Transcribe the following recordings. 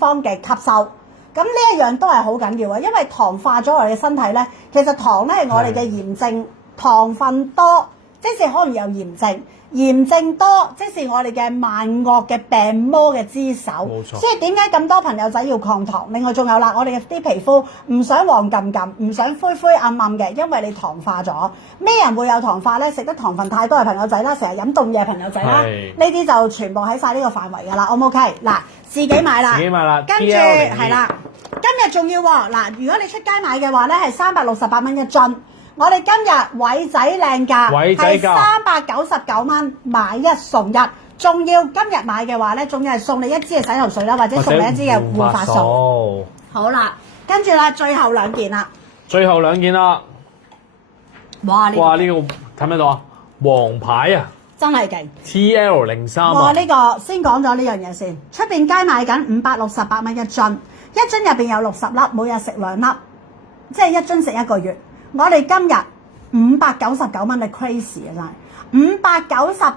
肪嘅吸收。咁呢一樣都係好緊要啊，因為糖化咗我哋嘅身體咧，其實糖咧係我哋嘅炎症，糖分多，即是可能有炎症。炎症多，即是我哋嘅萬惡嘅病魔嘅之首。冇錯。所以點解咁多朋友仔要抗糖？另外仲有啦，我哋嘅啲皮膚唔想黃冚冚，唔想灰灰暗暗嘅，因為你糖化咗。咩人會有糖化咧？食得糖分太多嘅朋友仔啦，成日飲凍嘢嘅朋友仔啦，呢啲就全部喺晒呢個範圍㗎啦。O 唔 OK？嗱，自己買啦，自己買啦，跟住係啦，今日仲要喎嗱，如果你出街買嘅話咧，係368蚊一樽。我哋今日偉仔靚價係399蚊買一送一，仲要今日買嘅話咧，仲要係送你一支嘅洗頭水啦，或者送你一支嘅護髮素。好啦，跟住啦，最後兩件啦。最後兩件啦。哇！呢個睇唔睇到啊？黃牌啊！真係勁。TL03啊！哇！呢個先講咗呢樣嘢先，出邊街買緊568蚊一樽，一樽入邊有60粒，每日食2粒，即係一樽食1個月。我哋今日599蚊，你 crazy 啊真係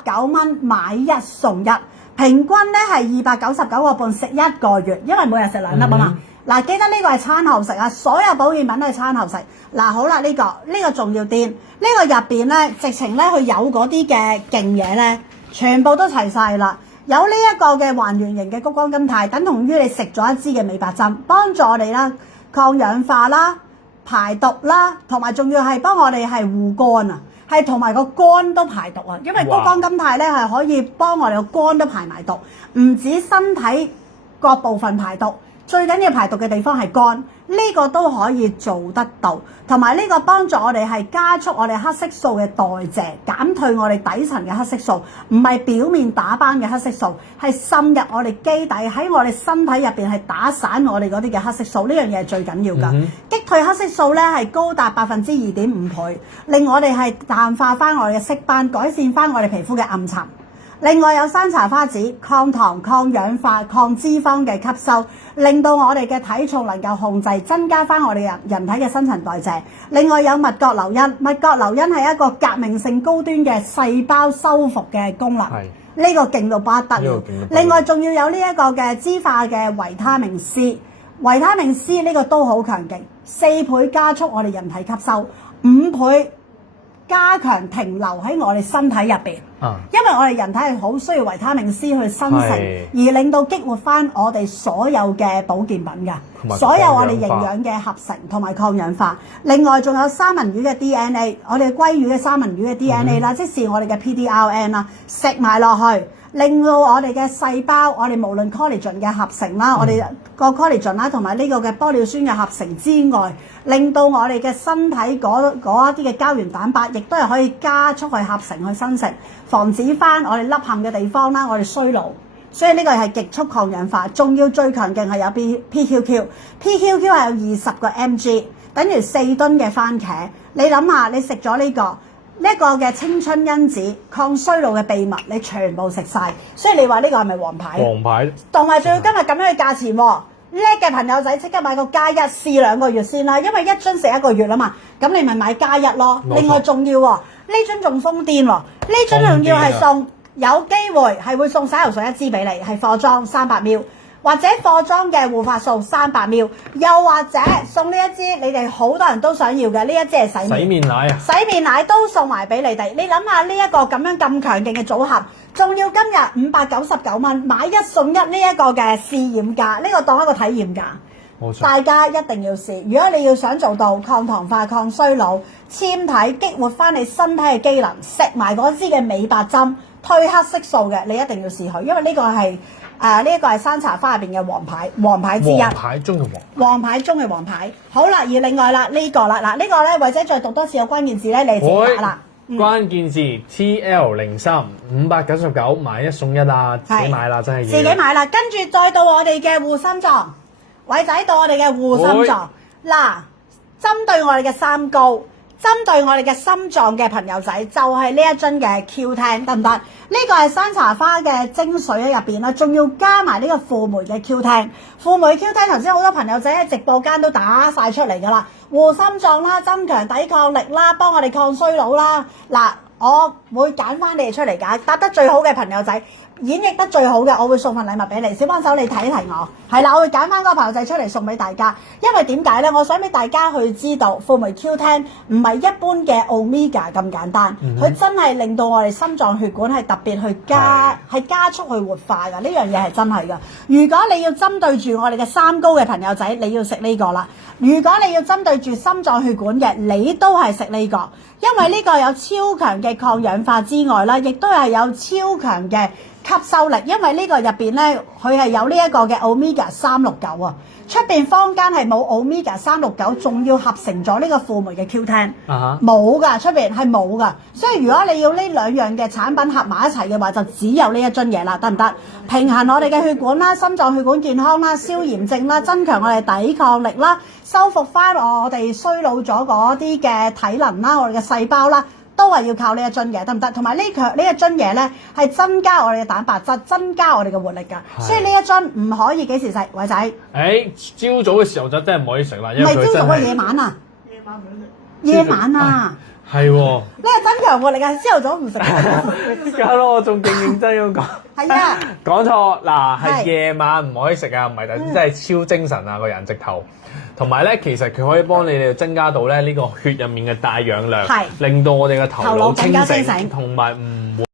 599蚊買一送一，平均咧係299個半食1個月，因為每日食2粒啊嘛。嗱，記得呢個係餐後食啊，所有保健品都係餐後食。嗱，好啦，呢個仲要癲，呢個入邊咧直情咧佢有嗰啲嘅勁嘢咧，全部都齊晒啦。有呢一個嘅還原型嘅谷胱甘肽，等同於你食咗一支嘅美白針，幫助我哋啦抗氧化啦。排毒啦，同埋仲要係幫我哋係護肝啊，係同埋個肝都排毒啊，因為谷胱甘肽咧係可以幫我哋個肝都排埋毒，唔止身體各部分排毒，最緊要排毒嘅地方係肝，呢個都可以做得到，同埋呢個幫助我哋係加速我哋黑色素嘅代謝，減退我哋底層嘅黑色素，唔係表面打斑嘅黑色素，係滲入我哋基底喺我哋身體入邊係打散我哋嗰啲嘅黑色素，呢樣嘢係最緊要㗎。擊退黑色素咧係高達2.5倍，令我哋係淡化翻我哋嘅色斑，改善翻我哋皮膚嘅暗沉。另外有山茶花籽，抗糖、抗氧化、抗脂肪嘅吸收，令到我哋嘅體重能夠控制，增加翻我哋人體嘅新陳代謝。另外有蜜葛硫因，蜜葛硫因係一個革命性高端嘅細胞修復嘅功能，呢個勁到不得了。另外仲要有呢一個嘅脂化嘅維他命 C， 維他命 C 呢個都好強勁，4倍加速我哋人體吸收，5倍加強停留喺我哋身體入邊。因為我哋人體係好需要維他命 C 去生成，而令到激活翻我哋所有嘅保健品㗎，所有我哋營養嘅合成同埋抗氧化。另外仲有三文魚嘅 DNA， 我哋鮭魚嘅三文魚嘅 DNA 啦，即是我哋嘅 PDRN 啦，食埋落去，令到我哋嘅細胞，我哋無論 collagen 嘅合成啦，我哋個 collagen 啦，同埋呢個嘅玻尿酸嘅合成之外，令到我哋嘅身體嗰一啲嘅膠原蛋白，亦都係可以加速去合成去生成。防止翻我哋凹陷嘅地方啦，我哋衰老，所以呢個係極速抗氧化，仲要最強勁係有 PQQ 係有20個 mg， 等於4噸嘅番茄。你諗下，你食咗呢個嘅青春因子抗衰老嘅秘密，你全部食晒，所以你話呢個係咪黃牌？黃牌，同埋仲要今日咁樣嘅價錢喎，叻嘅朋友仔即刻買個加一試2個月先啦，因為一樽食1個月啊嘛，咁你咪買加一咯。另外仲要喎。呢樽仲瘋癲喎！呢樽仲要係送，有機會係會送洗頭水1支俾你，係貨裝300ml，或者貨裝嘅護髮素300ml，又或者送呢一支你哋好多人都想要嘅呢一支係洗面奶啊！洗面奶都送埋俾你哋。你諗下呢一個咁樣咁強勁嘅組合，仲要今日599蚊買一送一呢一個嘅試驗價，呢個當一個體驗價。大家一定要試，如果你要想做到抗糖化、抗衰老、纖體、激活翻你身體嘅機能，食埋嗰支嘅美白針、褪黑色素嘅，你一定要試佢，因為呢個係呢一個係山茶花入邊嘅黃牌之一。黃牌中嘅黃牌。好啦，而另外啦呢個啦，嗱呢個咧，或者再讀多次個關鍵字咧，你自己打啦。關鍵字 TL03 599買一送一啊！自己買啦，真係自己買啦。跟住再到我哋嘅護心臟。偉仔到我哋嘅護心臟，嗱，針對我哋嘅三高，針對我哋嘅心臟嘅朋友仔，就係呢一樽嘅 Q10得唔得？呢個係山茶花嘅精髓喺入邊啦，仲要加埋呢個輔酶嘅 Q10。輔酶 Q10頭先好多朋友仔喺直播間都打晒出嚟㗎啦，護心臟啦，增強抵抗力啦，幫我哋抗衰老啦。嗱，我會揀翻你哋出嚟㗎，答得最好嘅朋友仔。演繹得最好嘅，我會送份禮物俾你。小幫手，你睇一睇我，係啦，我會揀翻嗰個朋友仔出嚟送俾大家。因為點解咧？我想俾大家去知道，輔酶 Q10唔係一般嘅 Omega 咁簡單，佢真係令到我哋心臟血管係特別去加速去活化㗎。呢樣嘢係真係㗎。如果你要針對住我哋嘅三高嘅朋友仔，你要食呢個啦。如果你要針對住心臟血管嘅，你都係食呢個，因為呢個有超強嘅抗氧化之外啦，亦都係有超強嘅吸收力，因為呢個入邊咧，佢係有呢一個嘅 Omega 369啊。出邊坊間係冇 Omega 369，仲要合成咗呢個輔酶嘅 Q10，冇㗎，出邊係冇㗎。所以如果你要呢兩樣嘅產品合埋一齊嘅話，就只有呢一樽嘢啦，得唔得？平衡我哋嘅血管啦，心臟血管健康啦，消炎症啦，增強我哋抵抗力啦，修復翻我哋衰老咗嗰啲嘅體能啦，我哋嘅細胞啦。都係要靠呢一樽嘅，得唔得？同埋呢一樽嘢咧，係增加我哋嘅蛋白質，增加我哋嘅活力㗎。所以呢一樽唔可以幾時食，偉仔？朝早嘅時候就真係唔可以食啦，因為佢真係。唔係朝早啊，夜晚啊。夜晚啊。係喎。呢個增強活力啊！朝頭早唔食。搞到我仲勁認真咁講。係啊。講錯嗱，係夜晚唔可以食啊，唔係真係超精神啊個人直頭。同埋咧，其實佢可以幫你哋增加到咧呢個血入面嘅帶氧量，令到我哋嘅頭腦清醒，同埋唔會。